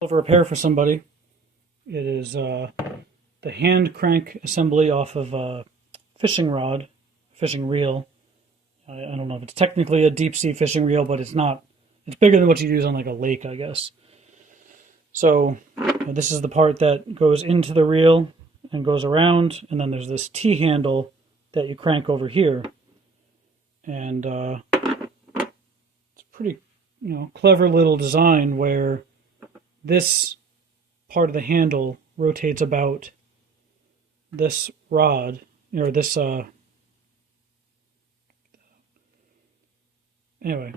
Of a repair for somebody. It is the hand crank assembly off of a fishing rod, fishing reel. I don't know if it's technically a deep sea fishing reel, but it's not. It's bigger than what you use on like a lake, I guess. So this is the part that goes into the reel and goes around, and then there's this T handle that you crank over here, and it's pretty, clever little design where this part of the handle rotates about this rod, or this, anyway,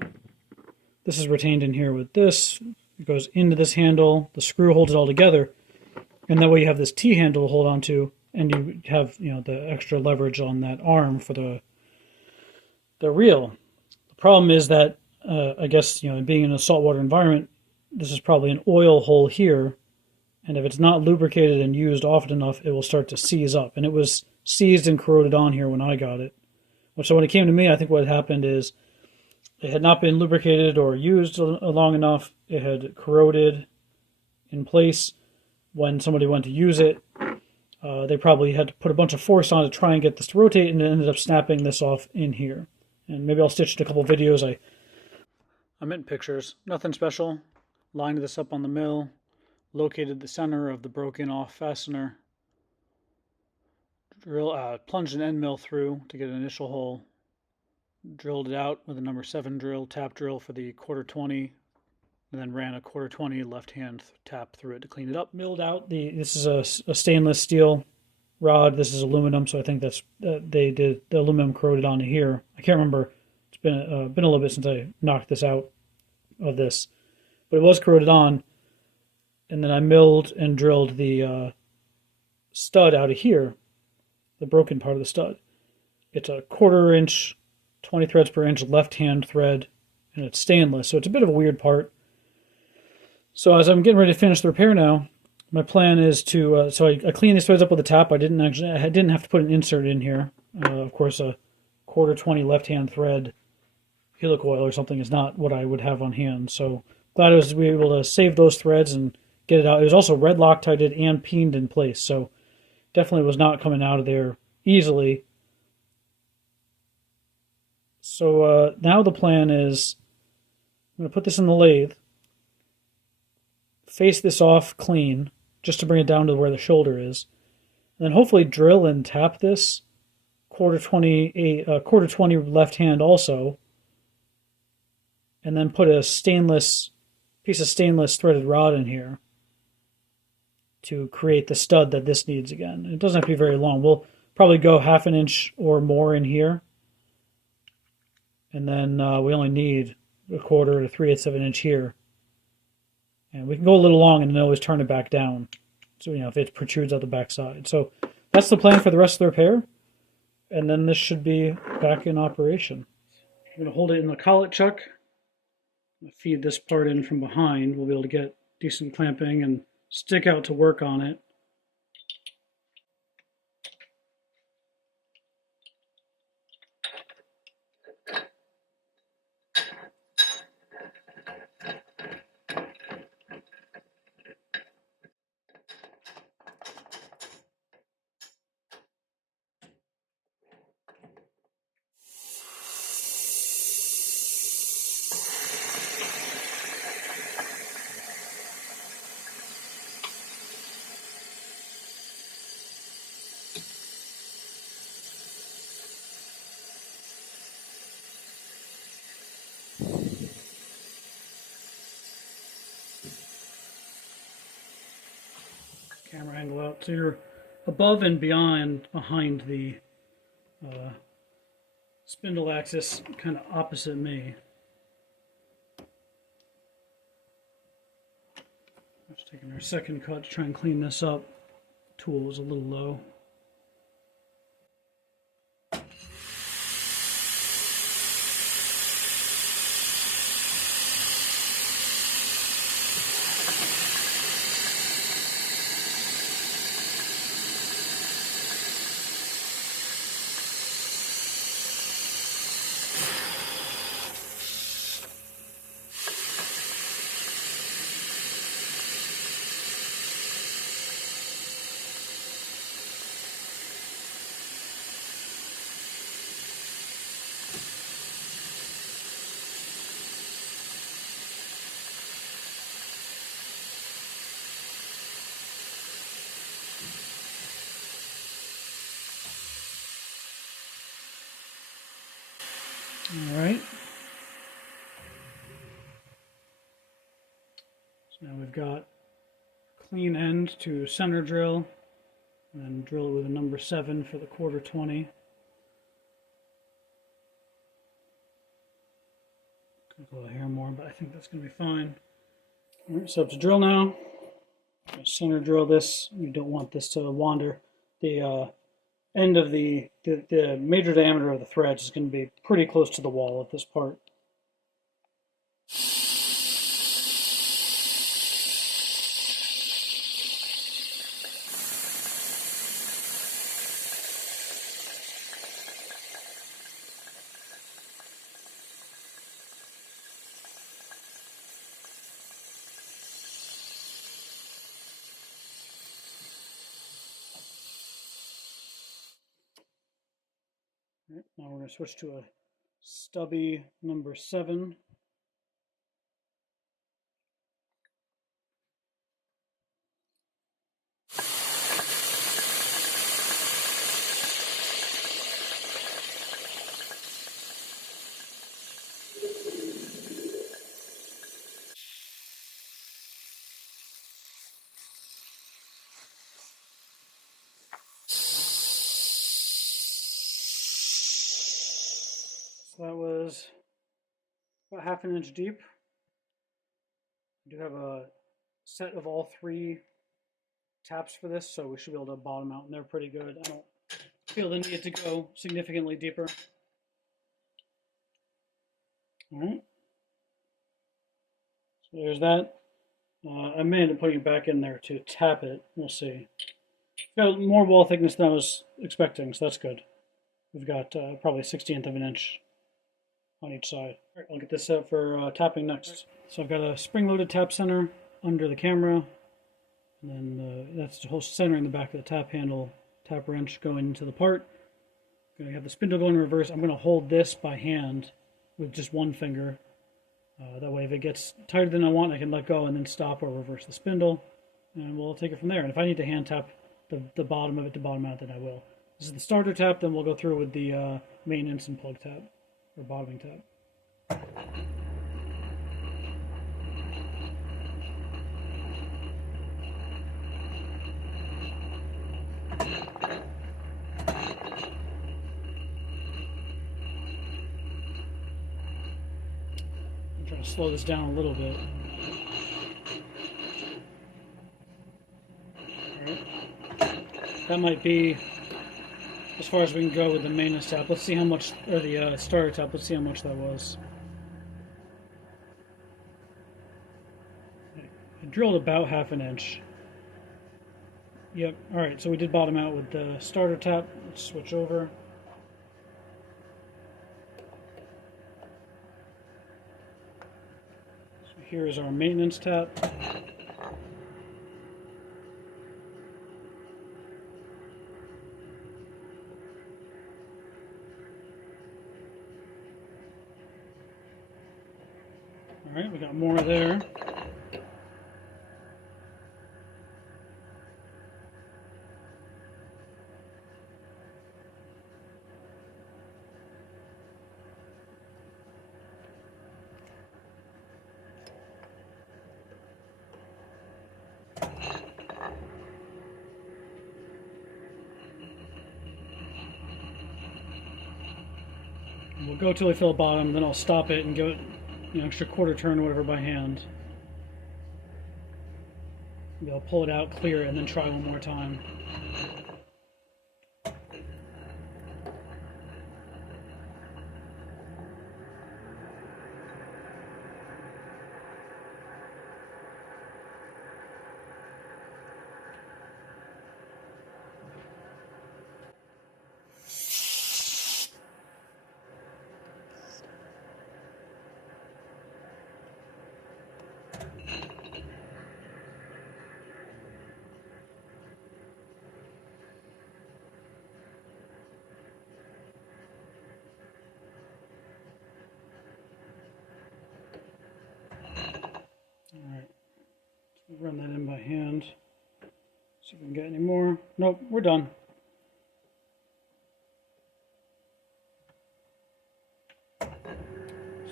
this is retained in here with this. It goes into this handle, the screw holds it all together, and that way you have this T handle to hold on to, and you have, the extra leverage on that arm for the reel. The problem is that, I guess, being in a saltwater environment, this is probably an oil hole here, and if it's not lubricated and used often enough, it will start to seize up. And it was seized and corroded on here when I got it. So when it came to me, I think what happened is it had not been lubricated or used long enough. It had corroded in place. When somebody went to use it, they probably had to put a bunch of force on to try and get this to rotate, and it ended up snapping this off in here. And maybe I'll stitch in a couple videos. I'm in pictures. Nothing special. Lined this up on the mill. Located the center of the broken off fastener. Plunged an end mill through to get an initial hole. Drilled it out with a number 7 drill, tap drill for the 1/4-20, and then ran a 1/4-20 left hand tap through it to clean it up. Milled out this is a stainless steel rod. This is aluminum, so I think that's they did the aluminum corroded onto here. I can't remember. It's been a little bit since I knocked this out of this, but it was corroded on. And then I milled and drilled the stud out of here, the broken part of the stud. It's a 1/4 inch, 20 threads per inch left-hand thread, and it's stainless, so it's a bit of a weird part. So as I'm getting ready to finish the repair now, my plan is to, I cleaned these threads up with a tap. I didn't have to put an insert in here. Of course, a 1/4-20 left-hand thread helical oil or something is not what I would have on hand. So glad I was able to save those threads and get it out. It was also red Loctited and peened in place, so definitely was not coming out of there easily. So now the plan is I'm going to put this in the lathe, face this off clean, just to bring it down to where the shoulder is, and then hopefully drill and tap this 1/4-20 left hand also, and then put a piece of stainless threaded rod in here to create the stud that this needs again. It doesn't have to be very long. We'll probably go 1/2 inch or more in here. And then we only need 1/4 to 3/8 of an inch here. And we can go a little long and then always turn it back down. So, if it protrudes out the back side. So that's the plan for the rest of the repair. And then this should be back in operation. I'm going to hold it in the collet chuck. Feed this part in from behind. We'll be able to get decent clamping and stick out to work on it. Camera angle out so you're above and behind the spindle axis, kind of opposite me. Just taking our second cut to try and clean this up. Tool is a little low. All right. So now we've got clean end to center drill, and then drill it with a number 7 for the quarter 20. A little hair more, but I think that's going to be fine. All right, so to drill now, center drill this. You don't want this to wander. The end of the major diameter of the threads is going to be pretty close to the wall of this part. Right, now we're going to switch to a stubby number 7. So that was about half an inch deep. We do have a set of all 3 taps for this, so we should be able to bottom out, and they're pretty good. I don't feel the need to go significantly deeper. All right. So there's that. I may end up putting it back in there to tap it. We'll see. Got more wall thickness than I was expecting, so that's good. We've got probably 1/16 of an inch on each side. All right, I'll get this set for tapping next. So I've got a spring-loaded tap center under the camera, and then that's the whole center in the back of the tap handle, tap wrench going into the part. I'm going to have the spindle going in reverse. I'm going to hold this by hand with just one finger. That way if it gets tighter than I want, I can let go and then stop or reverse the spindle, and we'll take it from there. And if I need to hand tap the bottom of it to bottom out, then I will. This is the starter tap, then we'll go through with the maintenance and plug tap, or bottoming tap. I'm trying to slow this down a little bit. Alright. That might be as far as we can go with the maintenance tap. Let's see how much, or the starter tap, let's see how much that was. I drilled about half an inch. Yep, alright, so we did bottom out with the starter tap. Let's switch over. So here is our maintenance tap. Alright, we got more there. We'll go till we fill the bottom, then I'll stop it and give it an extra quarter turn or whatever by hand. Maybe I'll pull it out, clear it, and then try one more time. Alright, so run that in by hand. See if we can get any more. Nope, we're done.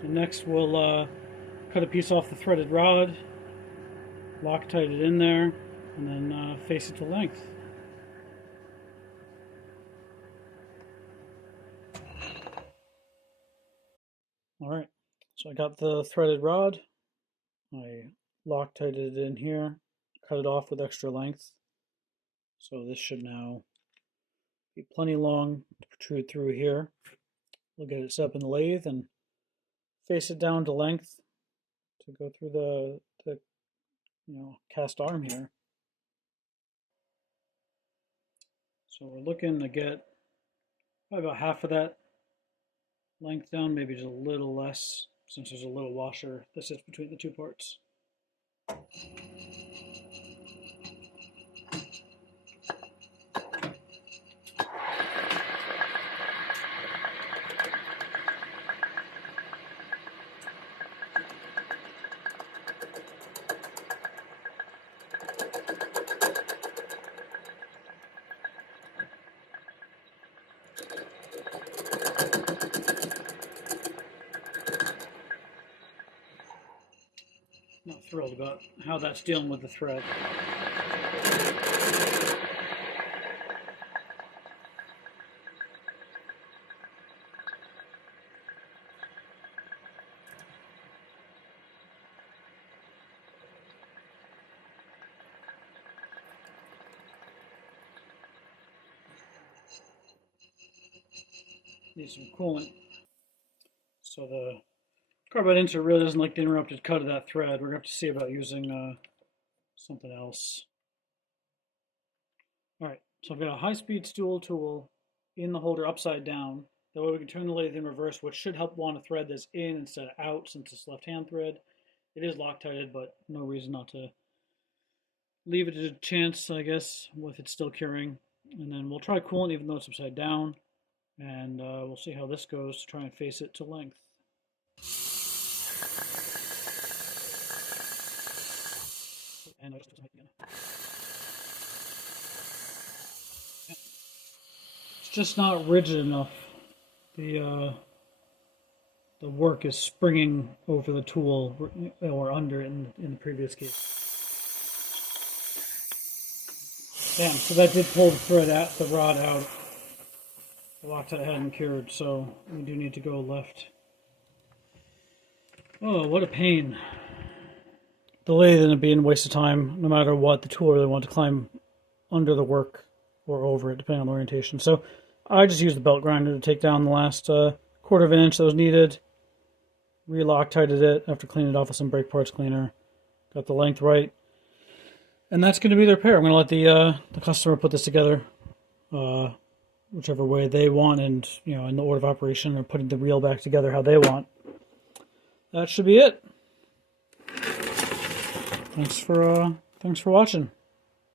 So next we'll cut a piece off the threaded rod, Loctite it in there, and then face it to length. Alright, so I got the threaded rod, I Loctited it in here, cut it off with extra length. So this should now be plenty long to protrude through here. We'll get it set up in the lathe and face it down to length to go through the cast arm here. So we're looking to get about half of that length down, maybe just a little less, since there's a little washer that sits between the two parts. Not thrilled about how that's dealing with the thread. Need some coolant. So the carbide insert really doesn't like the interrupted cut of that thread. We're going to have to see about using something else. Alright, so I've got a high-speed stool tool in the holder upside down. That way we can turn the lathe in reverse, which should help want a thread that's in instead of out, since it's left-hand thread. It is Loctited, but no reason not to leave it to chance, I guess, with it still curing. And then we'll try coolant even though it's upside down. And we'll see how this goes to try and face it to length. And I just again. It's just not rigid enough. The work is springing over the tool or under it in the previous case. Damn, so that did pull the thread out, the rod out. The Loctite hadn't cured, so we do need to go left. Oh, what a pain. The lathe ended up being a waste of time. No matter what, the tool really wanted to climb under the work or over it, depending on the orientation. So I just used the belt grinder to take down the last quarter of an inch that was needed. Re-Loctited it after cleaning it off with some brake parts cleaner. Got the length right. And that's going to be their pair. I'm going to let the customer put this together whichever way they want, and in the order of operation, or putting the reel back together how they want. That should be it. Thanks for watching.